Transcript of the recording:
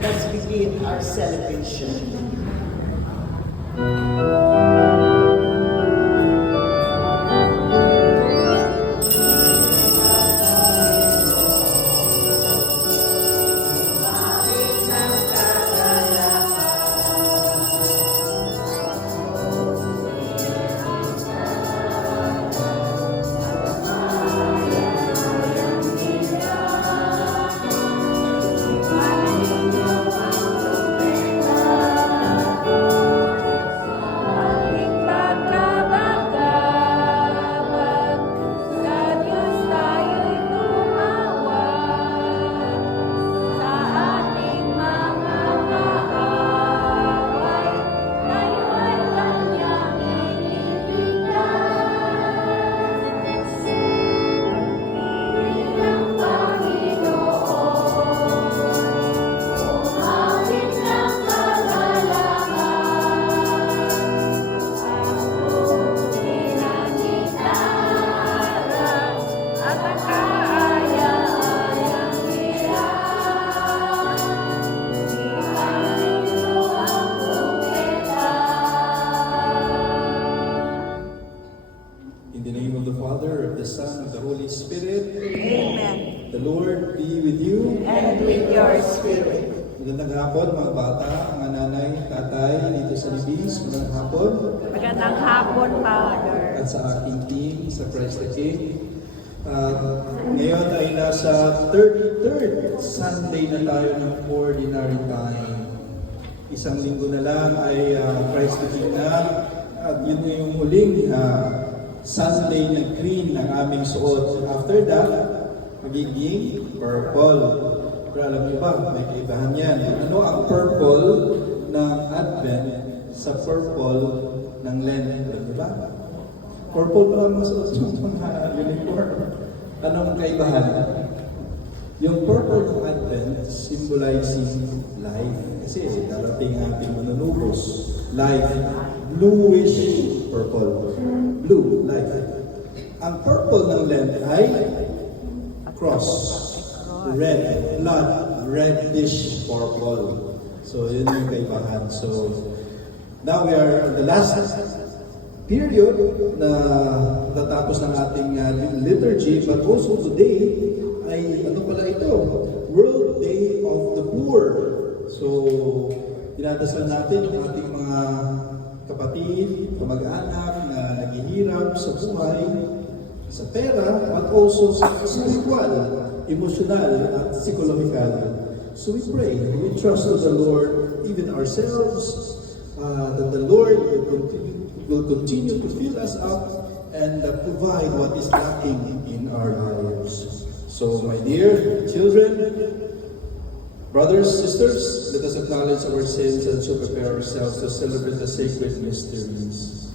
let us begin our celebration. In the name of the Father, of the Son, of the Holy Spirit. Amen. The Lord be with you. And with your spirit. Magandang hapon mga bata, mga nanay, tatay, dito sa Libis. Magandang hapon. Magandang hapon, Father. At sa aking team, sa Christ the King. Ngayon ay nasa 33rd Sunday na tayo ng Ordinary Time. Isang linggo na lang ay Christ the King na. At yun yung huling Sunday na green ang aming suot. After that, magiging purple. Pero alam niyo ba, may kaibahan yan. Ano ang purple ng Advent sa purple ng Lent? Alam niyo ba? Purple pa lang masuot yung mga uniform. Anong kaibahan? Yung purple ng Advent symbolizing life. Kasi darating ang ating manunubos. Life. Bluish purple. Blue, life. Ang purple ng Lent ay cross. Red, blood, reddish purple. So, yun yung kaibahan. So, now we are at the last period na natapos ng ating liturgy, but also today ay ano pala ito? World Day of the Poor. So, dinadasal natin yung ating mga kapatid, kamag-anak na naghihirap sa buhay, sa pera, at also sa spiritual, emosyonal, at psychological. So we pray, we trust to the Lord, even ourselves, that the Lord will continue to fill us up and provide what is lacking in our lives. So my dear children, brothers, sisters, let us acknowledge our sins and so prepare ourselves to celebrate the sacred mysteries.